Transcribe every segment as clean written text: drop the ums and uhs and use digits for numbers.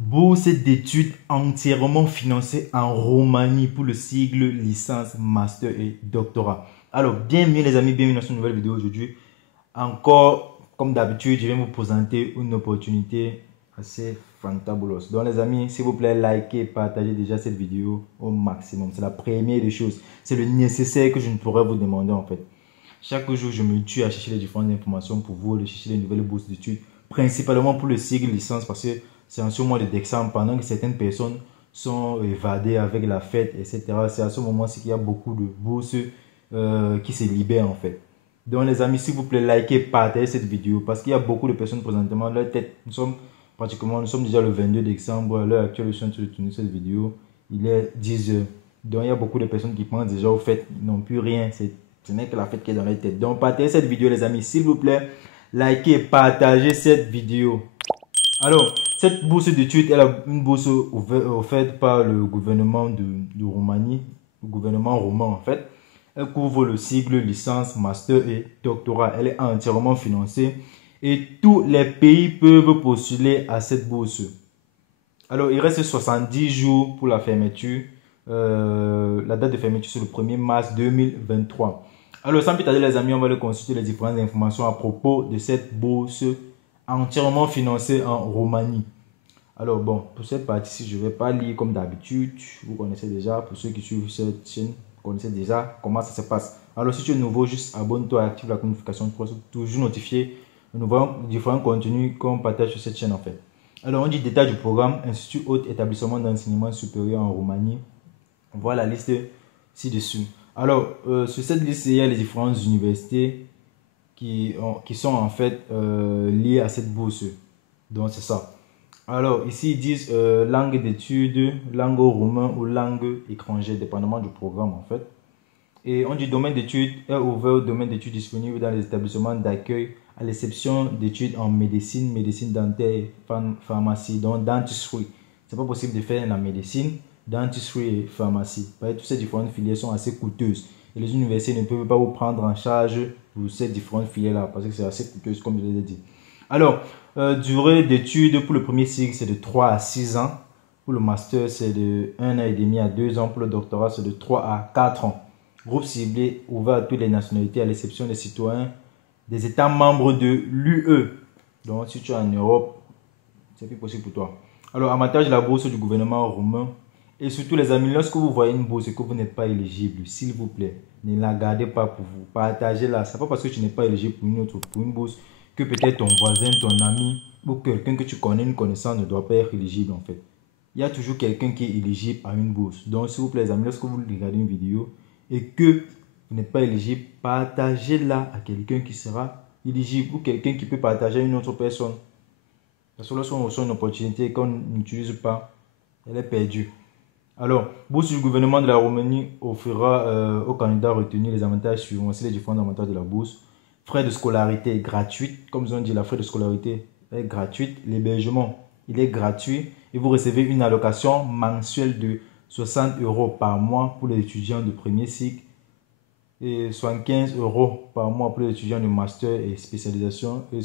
Bourse d'études entièrement financée en Roumanie pour le sigle licence, master et doctorat. Alors, bienvenue les amis, bienvenue dans cette nouvelle vidéo aujourd'hui. Encore, comme d'habitude, je vais vous présenter une opportunité assez fantabuleuse. Donc les amis, s'il vous plaît, likez, partagez déjà cette vidéo au maximum. C'est la première des choses. C'est le nécessaire que je ne pourrais vous demander en fait. Chaque jour, je me tue à chercher les différentes informations pour vous, de chercher les nouvelles bourses d'études, principalement pour le sigle licence parce que c'est en ce mois de décembre, pendant que certaines personnes sont évadées avec la fête, etc. C'est à ce moment-ci qu'il y a beaucoup de bourses qui se libèrent en fait. Donc les amis, s'il vous plaît, likez, partagez cette vidéo parce qu'il y a beaucoup de personnes présentement, leur tête, nous sommes déjà le 22 décembre, à l'heure actuelle, je suis en train de tourner cette vidéo, il est 10 heures. Donc il y a beaucoup de personnes qui pensent déjà au fait, ils n'ont plus rien, ce n'est que la fête qui est dans leur tête. Donc partagez cette vidéo les amis, s'il vous plaît, likez, partagez cette vidéo. Alors, cette bourse d'études est une bourse offerte par le gouvernement de Roumanie, le gouvernement roumain en fait. Elle couvre le cycle licence, master et doctorat. Elle est entièrement financée et tous les pays peuvent postuler à cette bourse. Alors, il reste 70 jours pour la fermeture. La date de fermeture, c'est le 1er mars 2023. Alors, sans plus tarder les amis, on va aller consulter les différentes informations à propos de cette bourse entièrement financée en Roumanie. Alors bon, pour cette partie-ci, je ne vais pas lire comme d'habitude. Vous connaissez déjà, pour ceux qui suivent cette chaîne, vous connaissez déjà comment ça se passe. Alors si tu es nouveau, juste abonne-toi et active la notification pour être toujours notifié de différents contenus qu'on partage sur cette chaîne en fait. Alors on dit détail du programme, Institut Haute Établissement d'Enseignement Supérieur en Roumanie. On voit la liste ci-dessus. Alors sur cette liste, il y a les différentes universités qui sont en fait liées à cette bourse. Donc c'est ça. Alors ici ils disent langue d'études, langue roumain ou langue étrangère, dépendamment du programme en fait. Et on dit domaine d'études est ouvert au domaine d'études disponible dans les établissements d'accueil à l'exception d'études en médecine, médecine dentaire, pharmacie, donc dentistry. C'est pas possible de faire la médecine, dentistry et pharmacie. Parce que toutes ces différentes filières sont assez coûteuses. Et les universités ne peuvent pas vous prendre en charge pour ces différentes filières-là parce que c'est assez coûteux comme je l'ai dit. Alors, durée d'études pour le premier cycle, c'est de 3 à 6 ans. Pour le master, c'est de 1 an et demi à 2 ans. Pour le doctorat, c'est de 3 à 4 ans. Groupe ciblé ouvert à toutes les nationalités à l'exception des citoyens des États membres de l'UE. Donc, si tu es en Europe, c'est plus possible pour toi. Alors, avantage de la bourse du gouvernement roumain. Et surtout, les amis, lorsque vous voyez une bourse et que vous n'êtes pas éligible, s'il vous plaît, ne la gardez pas pour vous. Partagez-la. Ce n'est pas parce que tu n'es pas éligible pour une bourse que peut-être ton voisin, ton ami ou quelqu'un que tu connais, une connaissance ne doit pas être éligible en fait. Il y a toujours quelqu'un qui est éligible à une bourse. Donc, s'il vous plaît, les amis, lorsque vous regardez une vidéo et que vous n'êtes pas éligible, partagez-la à quelqu'un qui sera éligible ou quelqu'un qui peut partager à une autre personne. Parce que lorsqu'on reçoit une opportunité et qu'on n'utilise pas, elle est perdue. Alors, bourse du gouvernement de la Roumanie offrira aux candidats retenus les avantages suivants. Voici les différents avantages de la bourse. Frais de scolarité gratuite. Comme ils ont dit, la frais de scolarité est gratuite. L'hébergement, il est gratuit. Et vous recevez une allocation mensuelle de 60 € par mois pour les étudiants de premier cycle. Et 75 € par mois pour les étudiants de master et spécialisation. Et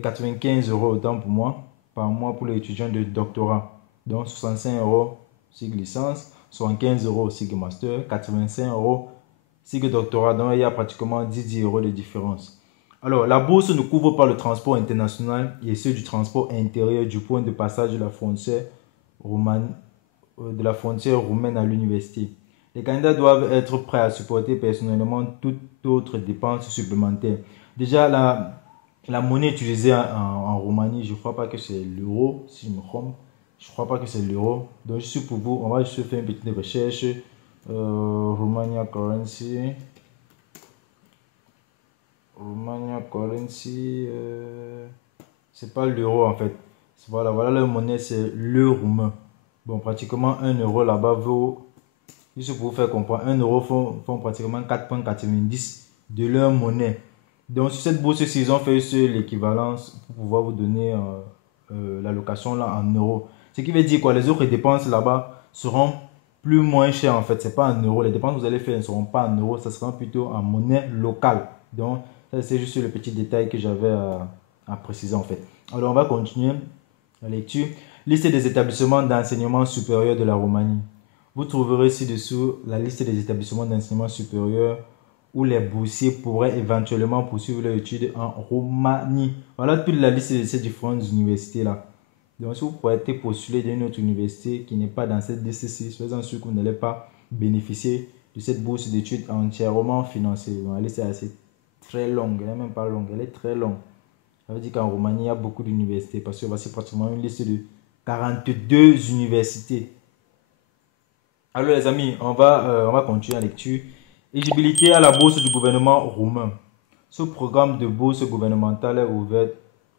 95 € autant pour moi par mois pour les étudiants de doctorat. Donc 65 € cycle licence, 75 € cycle master, 85 € cycle doctorat. Donc il y a pratiquement 10 € de différence. Alors la bourse ne couvre pas le transport international et ceux du transport intérieur du point de passage de la frontière roumaine, à l'université. Les candidats doivent être prêts à supporter personnellement toute autre dépense supplémentaire. Déjà la monnaie utilisée en Roumanie, je ne crois pas que c'est l'euro, si je me trompe. Je ne crois pas que c'est l'euro. Donc, je suis pour vous. On va juste faire une petite recherche. Romania currency. Romania currency. C'est pas l'euro en fait. Voilà, voilà la monnaie, c'est le roumain. Bon, pratiquement 1 € là-bas vaut. Juste pour vous faire comprendre, 1 € font pratiquement 4,90 € de leur monnaie. Donc, sur cette bourse, ils ont fait l'équivalence pour pouvoir vous donner l'allocation là en euros. Ce qui veut dire quoi? Les autres dépenses là-bas seront moins chères en fait. C'est pas en euros. Les dépenses que vous allez faire ne seront pas en euros. Ça sera plutôt en monnaie locale. Donc, ça c'est juste le petit détail que j'avais à préciser en fait. Alors, on va continuer la lecture. Liste des établissements d'enseignement supérieur de la Roumanie. Vous trouverez ci-dessous la liste des établissements d'enseignement supérieur où les boursiers pourraient éventuellement poursuivre leurs études en Roumanie. Voilà toute la liste de ces différentes universités-là. Donc, si vous souhaitez postuler dans une autre université qui n'est pas dans cette liste-ci, soyez sûr que vous n'allez pas bénéficier de cette bourse d'études entièrement financée. Donc, la liste est assez très longue, elle n'est même pas longue, elle est très longue. Ça veut dire qu'en Roumanie, il y a beaucoup d'universités parce que voici pratiquement une liste de 42 universités. Alors les amis, on va continuer la lecture. Éligibilité à la bourse du gouvernement roumain. Ce programme de bourse gouvernementale est ouvert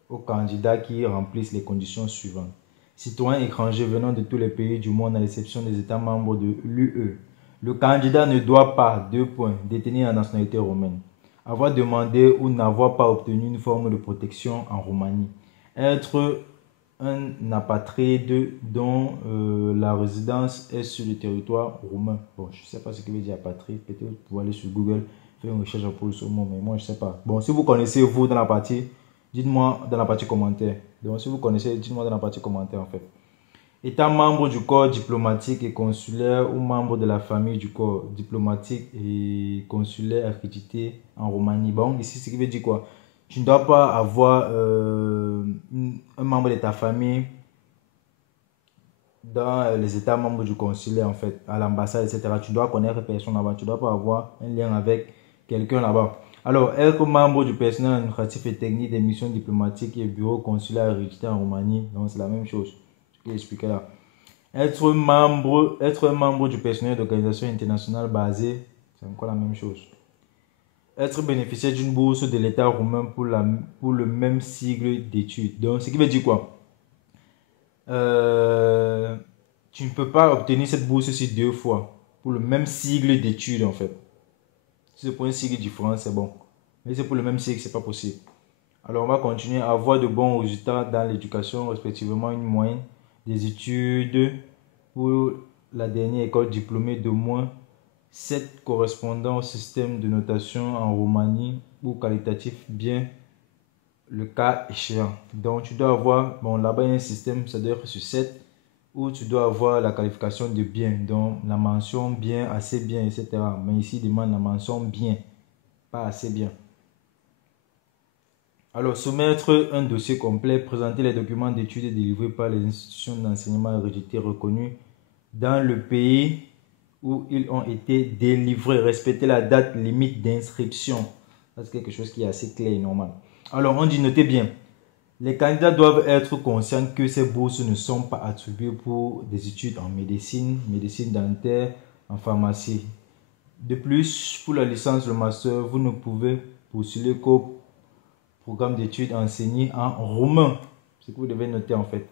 aux candidats qui remplissent les conditions suivantes. Citoyens étrangers venant de tous les pays du monde à l'exception des États membres de l'UE. Le candidat ne doit pas, 2 points, détenir la nationalité roumaine, avoir demandé ou n'avoir pas obtenu une forme de protection en Roumanie, être un apatride dont la résidence est sur le territoire roumain. Bon, je ne sais pas ce que veut dire apatride. Peut-être vous pouvez aller sur Google, faire une recherche pour ce mot, mais moi je ne sais pas. Bon, si vous connaissez vous dans la partie, dites-moi dans la partie commentaire. Donc, si vous connaissez, dites-moi dans la partie commentaire en fait. Étant membre du corps diplomatique et consulaire ou membre de la famille du corps diplomatique et consulaire accrédité en Roumanie. Bon, ici, ce qui veut dire quoi? Tu ne dois pas avoir un membre de ta famille dans les États membres du consulaire, en fait, à l'ambassade, etc. Tu dois connaître personne là-bas. Tu ne dois pas avoir un lien avec quelqu'un là-bas. Alors, être membre du personnel administratif et technique des missions diplomatiques et bureau consulaire accrédité en Roumanie, donc c'est la même chose. Ce que j'ai expliqué là. Être membre du personnel d'organisation internationale basée, c'est encore la même chose. Être bénéficiaire d'une bourse de l'État roumain pour le même sigle d'études. Donc, ce qui veut dire quoi? Tu ne peux pas obtenir cette bourse-ci 2 fois pour le même sigle d'études en fait. Si c'est pour un sigle différent, c'est bon. Mais si c'est pour le même sigle, c'est pas possible. Alors, on va continuer à avoir de bons résultats dans l'éducation, respectivement une moyenne des études pour la dernière école diplômée de moins 7 correspondant au système de notation en Roumanie ou qualitatif bien le cas échéant. Donc tu dois avoir, bon là-bas il y a un système, ça doit être sur 7 où tu dois avoir la qualification de bien, donc la mention bien, assez bien, etc. Mais ici il demande la mention bien, pas assez bien. Alors soumettre un dossier complet, présenter les documents d'études délivrés par les institutions d'enseignement accréditées reconnues dans le pays où ils ont été délivrés, respecter la date limite d'inscription. C'est quelque chose qui est assez clair et normal. Alors, on dit, notez bien, les candidats doivent être conscients que ces bourses ne sont pas attribuées pour des études en médecine, médecine dentaire, en pharmacie. De plus, pour la licence, le master, vous ne pouvez postuler qu'au programme d'études enseigné en roumain. C'est ce que vous devez noter en fait.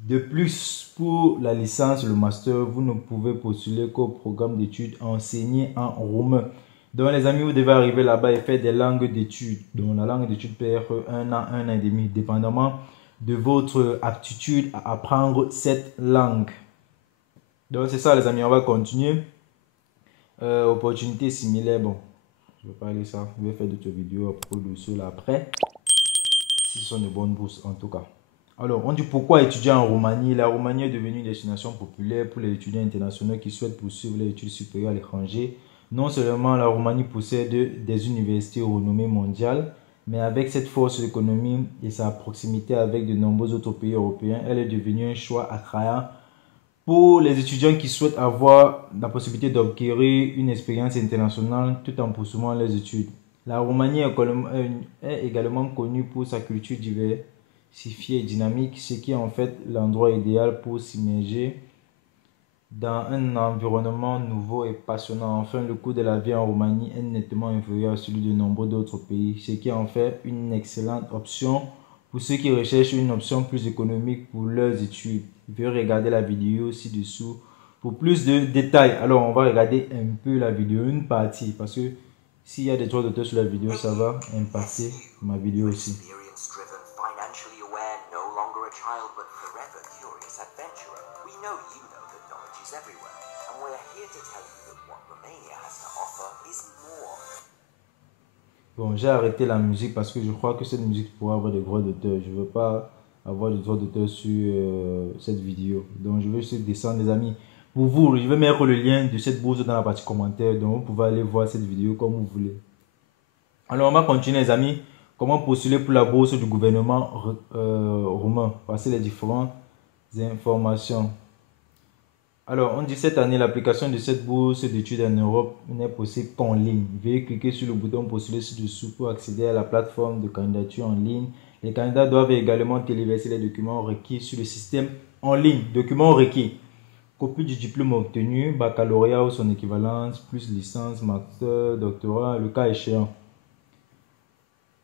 De plus, pour la licence, le master, vous ne pouvez postuler qu'au programme d'études enseigné en roumain. Donc les amis, vous devez arriver là-bas et faire des langues d'études. Donc la langue d'études peut être 1 an, 1 an et demi, dépendamment de votre aptitude à apprendre cette langue. Donc c'est ça les amis, on va continuer. Opportunités similaires, bon, je vais pas aller ça. Je vais faire d'autres vidéos à propos de cela après. Si ce sont de bonnes bourses en tout cas. Alors, on dit pourquoi étudier en Roumanie? La Roumanie est devenue une destination populaire pour les étudiants internationaux qui souhaitent poursuivre les études supérieures à l'étranger. Non seulement la Roumanie possède des universités renommées mondiales, mais avec cette force d'économie et sa proximité avec de nombreux autres pays européens, elle est devenue un choix attrayant pour les étudiants qui souhaitent avoir la possibilité d'acquérir une expérience internationale tout en poursuivant les études. La Roumanie est également connue pour sa culture diversifiée et dynamique, ce qui est en fait l'endroit idéal pour s'immerger dans un environnement nouveau et passionnant. Enfin, le coût de la vie en Roumanie est nettement inférieur à celui de nombreux d'autres pays, ce qui en fait une excellente option pour ceux qui recherchent une option plus économique pour leurs études. Veuillez regarder la vidéo ci-dessous pour plus de détails. Alors, on va regarder un peu la vidéo, une partie, parce que s'il y a des droits d'auteur sur la vidéo, ça va impacter ma vidéo aussi. Bon, j'ai arrêté la musique parce que je crois que cette musique pourrait avoir des droits d'auteur. Je ne veux pas avoir des droits d'auteur sur cette vidéo. Donc je vais juste descendre les amis. Pour vous, je vais mettre le lien de cette bourse dans la partie commentaire. Donc vous pouvez aller voir cette vidéo comme vous voulez. Alors on va continuer les amis. Comment postuler pour la bourse du gouvernement roumain? Passer les différentes informations. Alors, on dit cette année, l'application de cette bourse d'études en Europe n'est possible qu'en ligne. Veuillez cliquer sur le bouton postuler ci-dessous pour accéder à la plateforme de candidature en ligne. Les candidats doivent également téléverser les documents requis sur le système en ligne. Documents requis. Copie du diplôme obtenu, baccalauréat ou son équivalence, plus licence, master, doctorat, le cas échéant.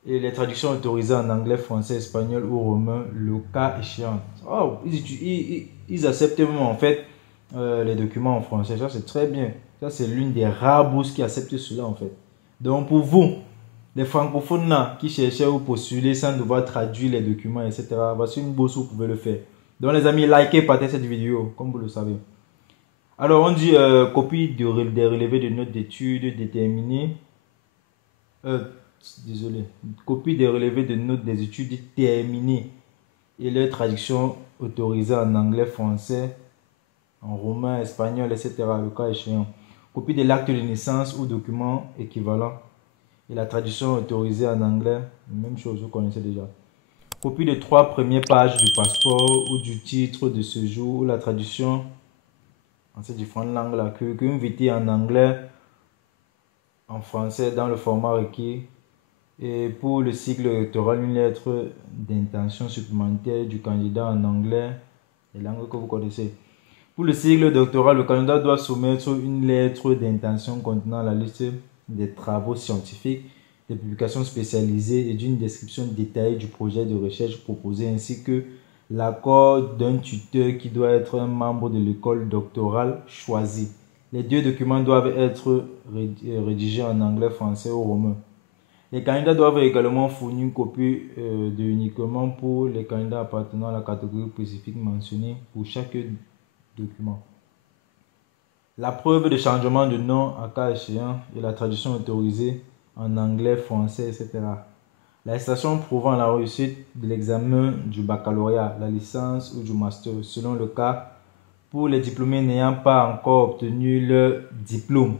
Et les traductions autorisées en anglais, français, espagnol ou romain, le cas échéant. Oh, ils acceptent même en fait les documents en français. Ça, c'est très bien. Ça, c'est l'une des rares bourses qui acceptent cela, en fait. Donc, pour vous, les francophones là, qui cherchaient à postuler sans devoir traduire les documents, etc., voici une bourse où vous pouvez le faire. Donc, les amis, likez, partagez cette vidéo, comme vous le savez. Alors, on dit copie des relevés de notes d'études déterminées. Désolé. Copie des relevés de notes des études terminées et leur traduction autorisée en anglais, français, en romain, espagnol, etc. le cas échéant. Copie de l'acte de naissance ou document équivalent et la traduction autorisée en anglais, même chose, vous connaissez déjà. Copie de 3 premières pages du passeport ou du titre de séjour ou la traduction en ces différentes langues là, que invité en anglais, en français dans le format requis. Et pour le cycle électoral, une lettre d'intention supplémentaire du candidat en anglais, les langues que vous connaissez. Pour le cycle doctoral, le candidat doit soumettre une lettre d'intention contenant la liste des travaux scientifiques, des publications spécialisées et d'une description détaillée du projet de recherche proposé, ainsi que l'accord d'un tuteur qui doit être un membre de l'école doctorale choisie. Les deux documents doivent être rédigés en anglais, français ou romain. Les candidats doivent également fournir une copie de uniquement pour les candidats appartenant à la catégorie spécifique mentionnée pour chaque document. La preuve de changement de nom à cas échéant et la traduction autorisée en anglais, français, etc. L'attestation prouvant la réussite de l'examen du baccalauréat, la licence ou du master, selon le cas, pour les diplômés n'ayant pas encore obtenu leur diplôme.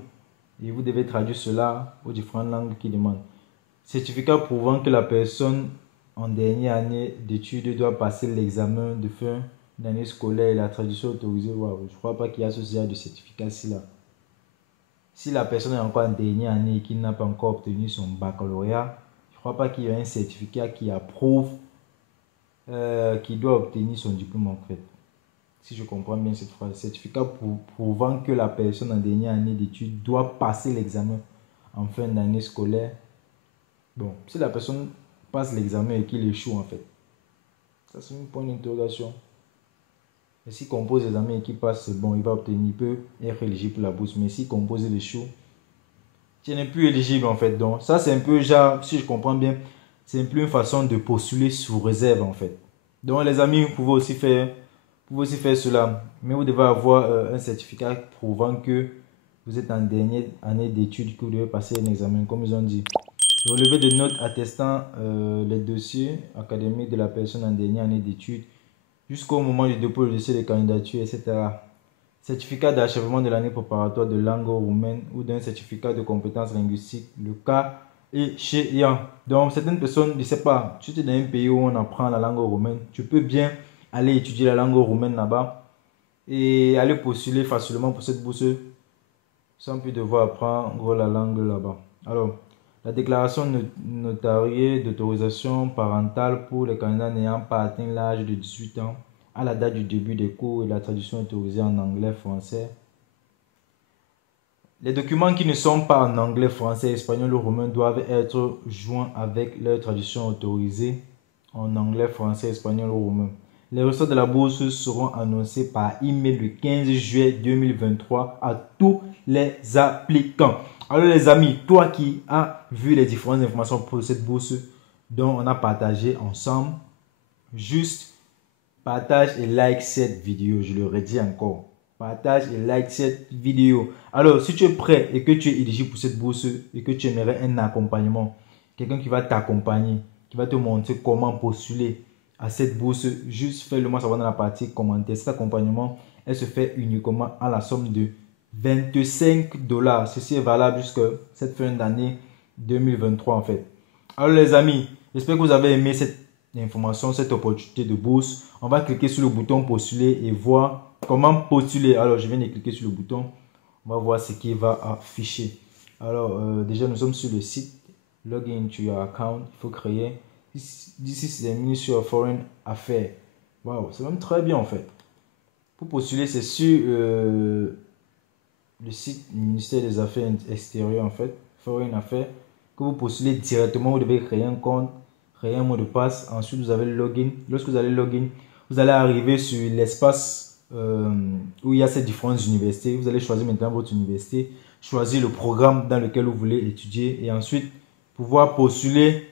Et vous devez traduire cela aux différentes langues qui demandent. Certificat prouvant que la personne en dernière année d'études doit passer l'examen de fin d'année scolaire et la traduction autorisée. Wow, je ne crois pas qu'il y a ce genre de certificat-ci là. Si la personne est encore en dernière année et qu'il n'a pas encore obtenu son baccalauréat, je ne crois pas qu'il y ait un certificat qui approuve qu'il doit obtenir son diplôme en fait. Si je comprends bien cette phrase. Certificat prouvant que la personne en dernière année d'études doit passer l'examen en fin d'année scolaire. Bon, si la personne passe l'examen et qu'il échoue en fait, ça c'est un point d'interrogation. Et s'il compose l'examen et qu'il passe, c'est bon, il va obtenir, il peut être éligible pour la bourse. Mais s'il compose et l'échoue, tu n'es plus éligible en fait. Donc ça c'est un peu genre, si je comprends bien, c'est un peu une façon de postuler sous réserve en fait. Donc les amis, vous pouvez aussi faire cela. Mais vous devez avoir un certificat prouvant que vous êtes en dernière année d'études, que vous devez passer un examen, comme ils ont dit. Relevé de notes attestant les dossiers académiques de la personne en dernière année d'études jusqu'au moment du dépôt du dossier de candidature, etc. Certificat d'achèvement de l'année préparatoire de langue roumaine ou d'un certificat de compétences linguistiques, le cas échéant. Donc, certaines personnes, je ne sais pas, tu es dans un pays où on apprend la langue roumaine, tu peux bien aller étudier la langue roumaine là-bas et aller postuler facilement pour cette bourse sans plus devoir apprendre la langue là-bas. Alors, la déclaration notariée d'autorisation parentale pour les candidats n'ayant pas atteint l'âge de 18 ans à la date du début des cours et la traduction autorisée en anglais, français. Les documents qui ne sont pas en anglais, français, espagnol ou romain doivent être joints avec leur traduction autorisée en anglais, français, espagnol ou romain. Les résultats de la bourse seront annoncés par email le 15 juillet 2023 à tous les applicants. Alors les amis, toi qui as vu les différentes informations pour cette bourse dont on a partagé ensemble, juste partage et like cette vidéo. Je le redis encore. Partage et like cette vidéo. Alors si tu es prêt et que tu es éligible pour cette bourse et que tu aimerais un accompagnement, quelqu'un qui va t'accompagner, qui va te montrer comment postuler à cette bourse, juste fais-le moi savoir dans la partie commentaires. Cet accompagnement, elle se fait uniquement à la somme de 25 $. Ceci est valable jusqu'à cette fin d'année 2023 en fait. Alors les amis, j'espère que vous avez aimé cette information, cette opportunité de bourse. On va cliquer sur le bouton postuler et voir comment postuler. Alors je viens de cliquer sur le bouton. On va voir ce qui va afficher. Alors déjà nous sommes sur le site. Login into your account. Il faut créer. This is the Ministry of Foreign Affairs. Wow, c'est même très bien en fait. Pour postuler, c'est sur le site du ministère des Affaires extérieures en fait, Foreign Affairs, que vous postulez directement. Vous devez créer un compte, créer un mot de passe. Ensuite, vous avez le login. Lorsque vous allez login, vous allez arriver sur l'espace où il y a ces différentes universités. Vous allez choisir maintenant votre université, choisir le programme dans lequel vous voulez étudier et ensuite pouvoir postuler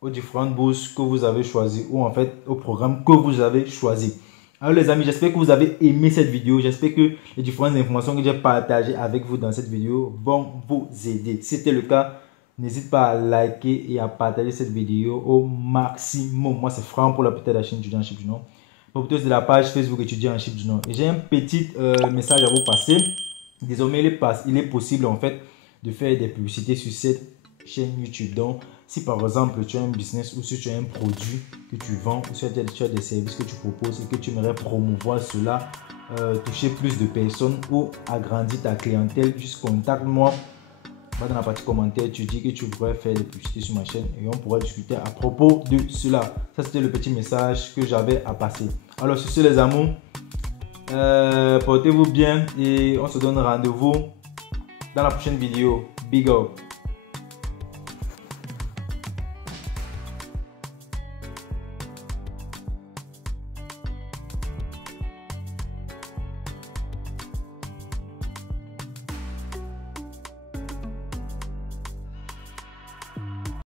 aux différentes bourses que vous avez choisies ou en fait au programme que vous avez choisi. Alors les amis, j'espère que vous avez aimé cette vidéo. J'espère que les différentes informations que j'ai partagées avec vous dans cette vidéo vont vous aider. Si c'était le cas, n'hésite pas à liker et à partager cette vidéo au maximum. Moi c'est Franck pour la petite de la chaîne étudiant en Chypre du Nord, propriétaire de la page Facebook étudiant en Chypre du Nord. Et j'ai un petit message à vous passer. Désormais il est possible en fait de faire des publicités sur cette chaîne YouTube. Donc si par exemple tu as un business ou si tu as un produit que tu vends ou si tu as des services que tu proposes et que tu aimerais promouvoir cela, toucher plus de personnes ou agrandir ta clientèle, juste contacte-moi. Va dans la partie commentaire, tu dis que tu voudrais faire des publicités sur ma chaîne et on pourra discuter à propos de cela. Ça c'était le petit message que j'avais à passer. Alors sur ce les amours, portez-vous bien et on se donne rendez-vous dans la prochaine vidéo. Big up!